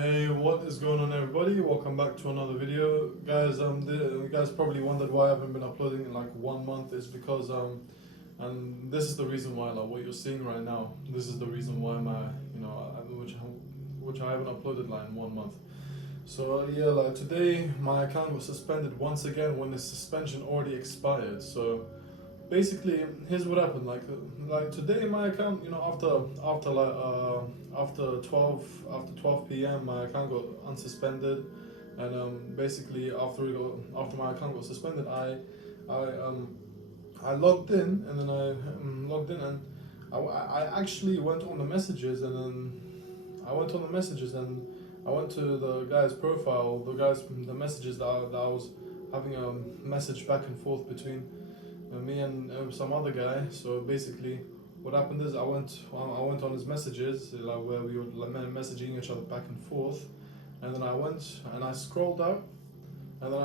Hey, what is going on, everybody? Welcome back to another video, guys. You guys probably wondered why I haven't been uploading in like 1 month. Is because and this is the reason why, like what you're seeing right now. This is the reason why which I haven't uploaded like in 1 month. So yeah, like today my account was suspended once again when the suspension already expired. So basically, here's what happened. Like today, my account, after 12 p.m., my account got unsuspended, and basically after my account got suspended, I um I logged in, and then I actually went on the messages, and then I went on the messages and I went to the guy's profile, the messages that I was having a message back and forth between me and some other guy. So basically, what happened is I went on his messages, like where we were like, messaging each other back and forth, and then I went and I scrolled out, and then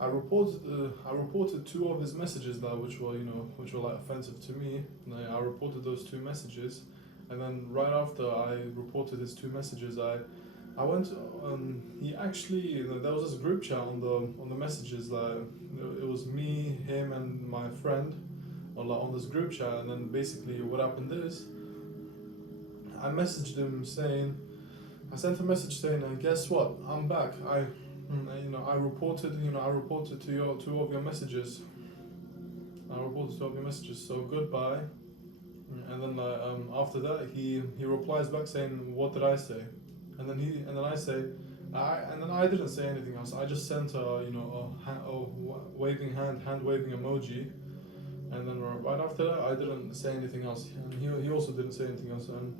I reported two of his messages that which were like offensive to me. And I reported those two messages, and then right after I reported his two messages, I went. He actually there was this group chat on the messages. Like it was me, him, and my friend, on this group chat. And then basically what happened is I messaged him saying, I sent a message saying, guess what? I'm back. I reported to your two of your messages. I reported two of your messages. So goodbye. And then after that he replies back saying, what did I say? And then I say, I didn't say anything else. I just sent a waving hand waving emoji, and then right after that I didn't say anything else, and he also didn't say anything else. And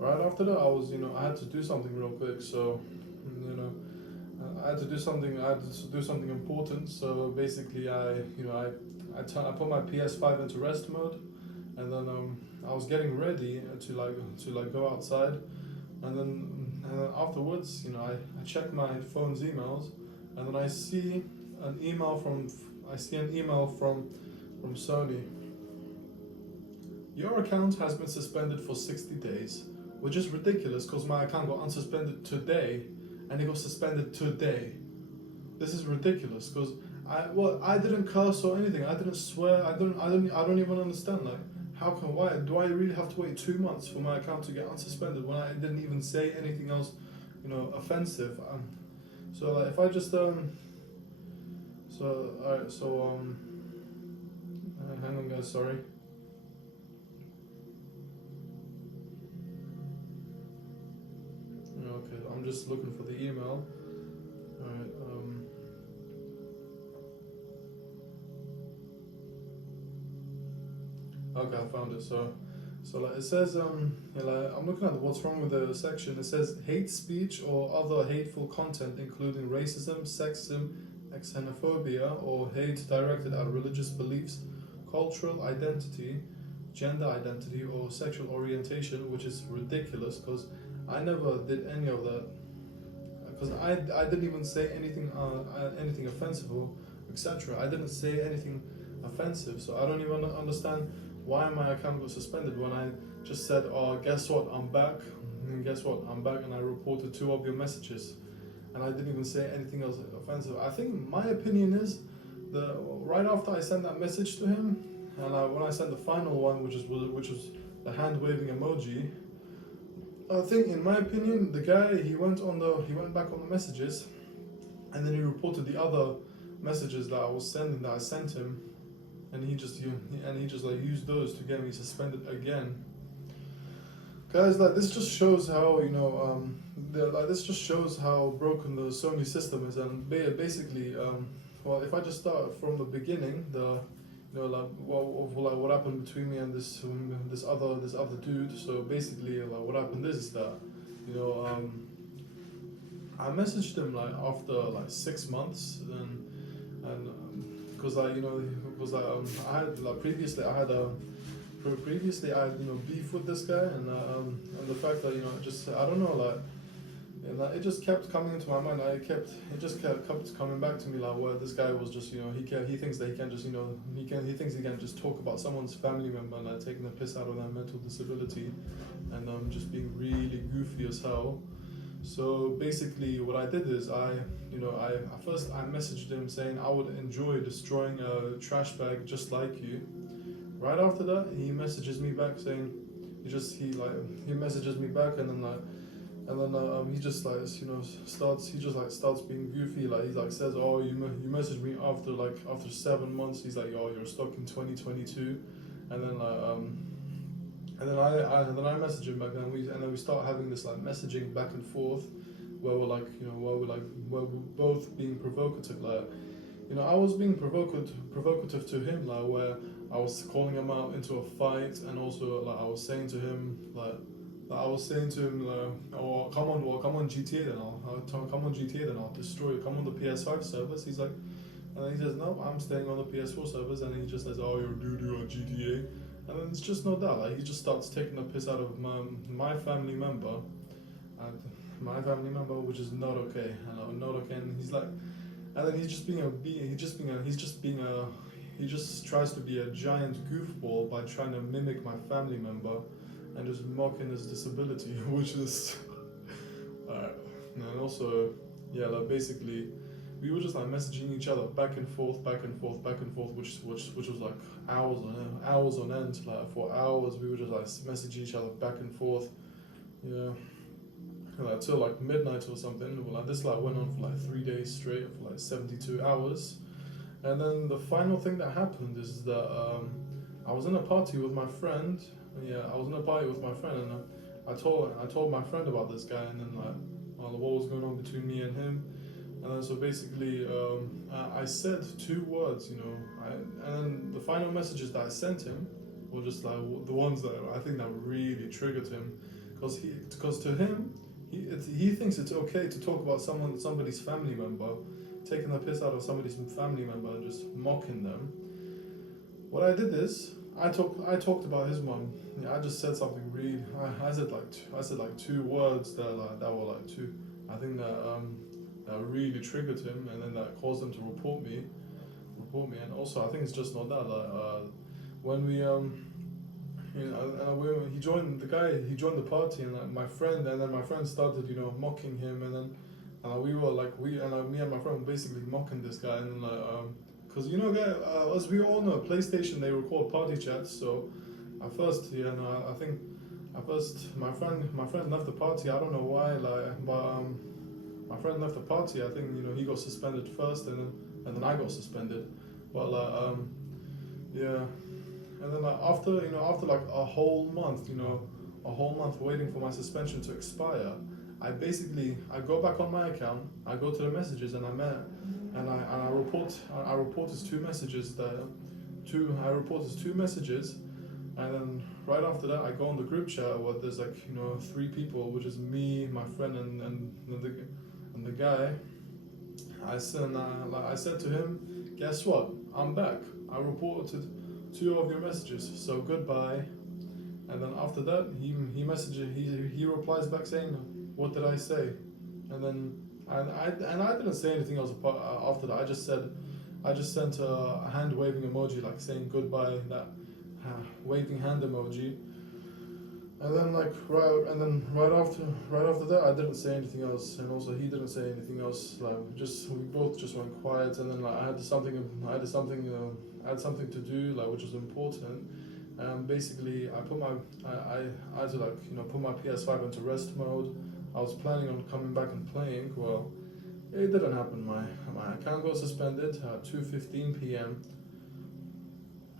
right after that I had to do something real quick. So I had to do something important. So basically I put my PS5 into rest mode, and then I was getting ready to go outside. And then afterwards, I check my phone's emails, and then I see an email from Sony. Your account has been suspended for 60 days, which is ridiculous because my account got unsuspended today, and it got suspended today. This is ridiculous because I didn't curse or anything. I didn't swear. I don't even understand. Like, why do I really have to wait 2 months for my account to get unsuspended when I didn't even say anything else, offensive? So like if I just hang on, guys, sorry. Okay, I'm just looking for the email. Alright, okay, I found it. So like it says, I'm looking at what's wrong with the section. It says hate speech or other hateful content, including racism, sexism, xenophobia, or hate directed at religious beliefs, cultural identity, gender identity, or sexual orientation, which is ridiculous because I never did any of that. Because I didn't even say anything offensive or etc. I didn't say anything offensive, so I don't even understand why my account got suspended when I just said, oh, guess what, I'm back. And guess what, I'm back, and I reported two of your messages, and I didn't even say anything else offensive. I think my opinion is right after I sent that message to him, and when I sent the final one, which was the hand waving emoji, I think, in my opinion, the guy he went back on the messages, and then he reported the other messages that I sent him, and he just like used those to get me suspended again. Guys, like this just shows how this just shows how broken the Sony system is. And basically, well, if I just start from the beginning, what happened between me and this other dude. So basically, like what happened is that I messaged him like after like 6 months, and because I had like previously I had beef with this guy, and the fact that I don't know, like And it just kept coming into my mind. It just kept coming back to me like, where this guy was just, he thinks that he can just, he thinks he can just talk about someone's family member and like taking the piss out of their mental disability, and just being really goofy as hell. So basically, what I did is at first I messaged him saying I would enjoy destroying a trash bag just like you. Right after that, he messages me back saying, he messages me back, and then he just starts being goofy. Like he like says, oh, you messaged me after 7 months. He's like, oh, you're stuck in 2022, and then and then I message him back, and then we start having this like messaging back and forth, where we're both being provocative. I was being provocative to him, like where I was calling him out into a fight, and also like I was saying to him oh, come on GTA then come on GTA then I'll destroy you. Come on the PS5 servers. He's like, and then he says, no, I'm staying on the PS4 servers, and he just says, oh, you're doo-doo on GTA. And then it's just not that. Like he just starts taking the piss out of my family member, which is not okay. And not okay. And he's like, and then he just tries to be a giant goofball by trying to mimic my family member, and just mocking his disability, which is, and also, yeah, like basically, we were just like messaging each other back and forth, which was like hours on end. Like for hours, we would just like message each other back and forth, yeah, like till like midnight or something. Well, like this like went on for like 3 days straight, for like 72 hours, and then the final thing that happened is that I was in a party with my friend. Yeah, I was in a party with my friend, and I told my friend about this guy, and then like what was going on between me and him. And then so basically, I said 2 words, and then the final messages that I sent him were just like the ones that I think that really triggered him, because to him, he thinks it's okay to talk about somebody's family member, taking the piss out of somebody's family member and just mocking them. What I did is I talked about his mom. Yeah, I just said something really. I said like 2 words that were like 2. I think that really triggered him, and then that caused him to report me. And also I think it's just not that. When we he joined the party, and my friend started mocking him, and then me and my friend were basically mocking this guy, and then because as we all know, PlayStation, they record party chats. So at first, I think at first my friend left the party. I don't know why, but my friend left the party. I think he got suspended first, and then I got suspended. But yeah, and then after like a whole month waiting for my suspension to expire, I go back on my account, I go to the messages, and I report his 2 messages and then right after that I go on the group chat where there's 3 people, which is me, my friend, and the guy. I said to him, guess what? I'm back. I reported 2 of your messages, so goodbye. And then after that, he replies back saying, what did I say? And then I didn't say anything else after that. I just sent a hand waving emoji, like saying goodbye, that waving hand emoji. And then right after that, I didn't say anything else, and also he didn't say anything else. Like we both just went quiet, and then I had something to do, like, which was important. Basically, I had to put my PS5 into rest mode. I was planning on coming back and playing. Well, it didn't happen. My account got suspended at 2:15 p.m.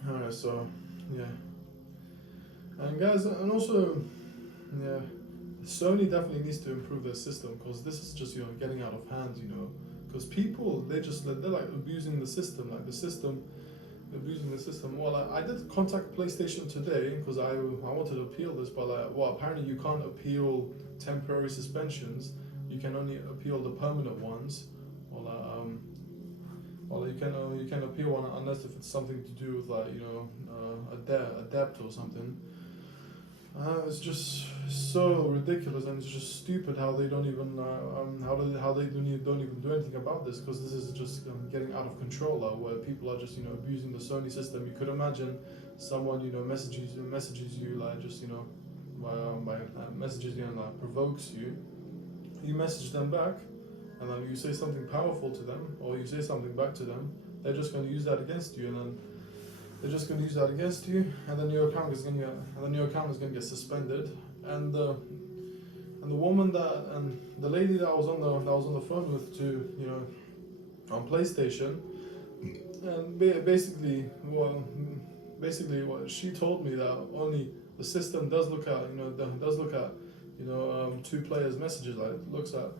Alright, so yeah. And guys, and also, yeah, Sony definitely needs to improve their system, because this is just getting out of hand. Because people, they're like abusing the system, abusing the system. Well, I did contact PlayStation today because I wanted to appeal this, but apparently you can't appeal temporary suspensions. You can only appeal the permanent ones. Well, you can appeal one unless if it's something to do with a debt or something. It's just so ridiculous, and it's just stupid how they don't even how they don't even do anything about this, because this is just getting out of control, where people are just abusing the Sony system. You could imagine someone messages you like just by messages like provokes you. You message them back, and then you say something powerful to them, or you say something back to them. They're just going to use that against you, and then your account is going to get suspended. And the woman and the lady that I was on the phone with to on PlayStation, and basically what she told me, that only the system does look at two players' messages. Like, it looks at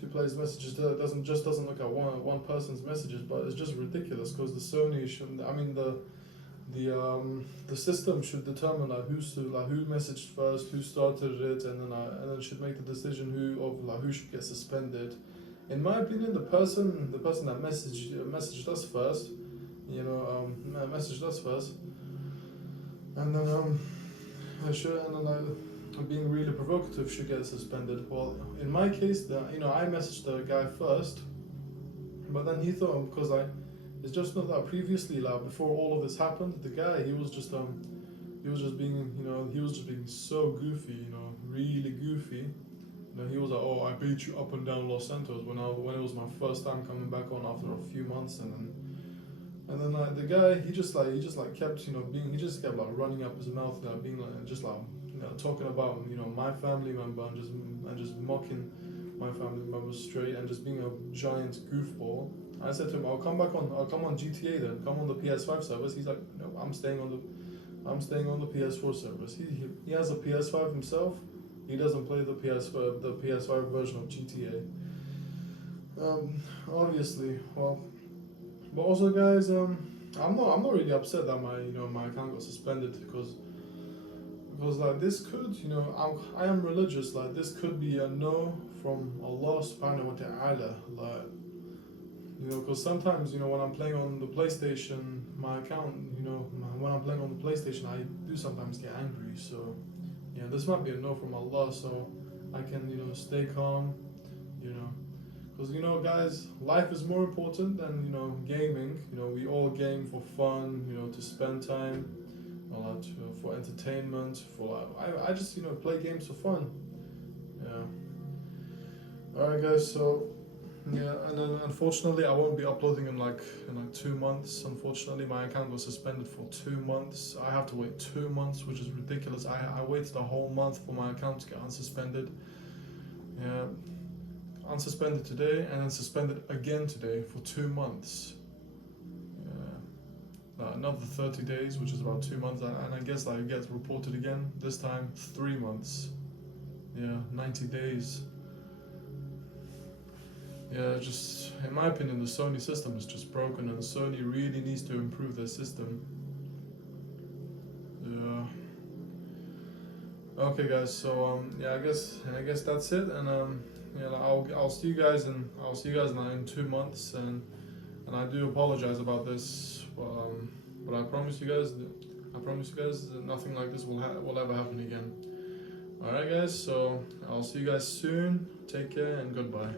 two players' messages. Doesn't look at one person's messages. But it's just ridiculous, because the Sony the system should determine who messaged first, who started it, and then should make the decision who should get suspended. In my opinion, the person that messaged us first, and then being really provocative should get suspended. Well, in my case, I messaged the guy first, but then he thought, because it's just not that previously, like before all of this happened, the guy, he was just being so goofy, really goofy. He was like, oh, I beat you up and down Los Santos when it was my first time coming back on after a few months, and then the guy, he just kept running up his mouth, being talking about my family member, and just mocking my family member straight, and just being a giant goofball. I said to him, I'll come on GTA then, come on the PS5 servers. He's like, no, I'm staying on the PS4 servers. He has a PS5 himself. He doesn't play the PS5 version of GTA. Obviously, well, but also, guys, I'm not really upset that my account got suspended, because like this could, I am religious. Like, this could be a no from Allah subhanahu wa ta'ala. Like, because sometimes, when I'm playing on the PlayStation, my account, when I'm playing on the PlayStation, I do sometimes get angry. So, this might be a no from Allah, so I can, stay calm, because, guys, life is more important than, gaming. We all game for fun, to spend time, for entertainment, I just, play games for fun. Yeah. Alright, guys, so, yeah, and then unfortunately I won't be uploading in like 2 months. Unfortunately, my account was suspended for 2 months. I have to wait 2 months, which is ridiculous. I waited a whole month for my account to get unsuspended. Yeah, unsuspended today, and then suspended again today for 2 months. Yeah, another 30 days, which is about 2 months, and I guess it gets reported again. This time 3 months. Yeah, 90 days. Yeah, just in my opinion, the Sony system is just broken, and Sony really needs to improve their system. Yeah. Okay, guys. So yeah, I guess that's it, and I'll see you guys in 2 months, and I do apologize about this, but I promise you guys that nothing like this will ever happen again. All right, guys. So I'll see you guys soon. Take care and goodbye.